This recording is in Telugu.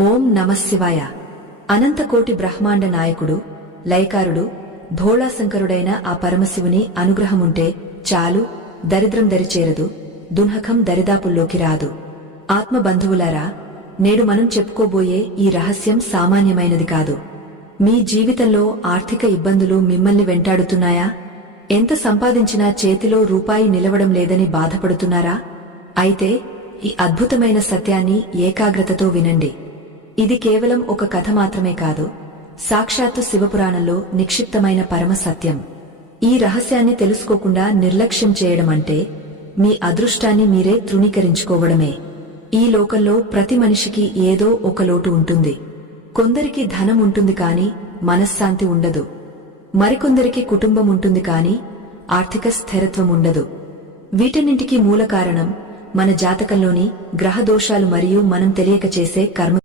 ఓం నమఃశివాయ. అనంతకోటి బ్రహ్మాండ నాయకుడు, లయకారుడు, భోళాశంకరుడైన ఆ పరమశివుని అనుగ్రహముంటే చాలు, దరిద్రం దరిచేరదు, దున్హకం దరిదాపుల్లోకి రాదు. ఆత్మబంధువులారా, నేడు మనం చెప్పుకోబోయే ఈ రహస్యం సామాన్యమైనది కాదు. మీ జీవితంలో ఆర్థిక ఇబ్బందులు మిమ్మల్ని వెంటాడుతున్నాయా? ఎంత సంపాదించినా చేతిలో రూపాయి నిలవడం లేదని బాధపడుతున్నారా? అయితే ఈ అద్భుతమైన సత్యాన్ని ఏకాగ్రతతో వినండి. ఇది కేవలం ఒక కథ మాత్రమే కాదు, సాక్షాత్తు శివపురాణంలో నిక్షిప్తమైన పరమ సత్యం. ఈ రహస్యాన్ని తెలుసుకోకుండా నిర్లక్ష్యం చేయడమంటే మీ అదృష్టాన్ని మీరే తృణీకరించుకోవడమే. ఈ లోకంలో ప్రతి మనిషికి ఏదో ఒక లోటు ఉంటుంది. కొందరికి ధనం ఉంటుంది కాని మనశ్శాంతి ఉండదు. మరికొందరికి కుటుంబం ఉంటుంది కాని ఆర్థిక స్థిరత్వం ఉండదు. వీటన్నింటికీ మూల కారణం మన జాతకంలోని గ్రహదోషాలు మరియు మనం తెలియక చేసే కర్మ.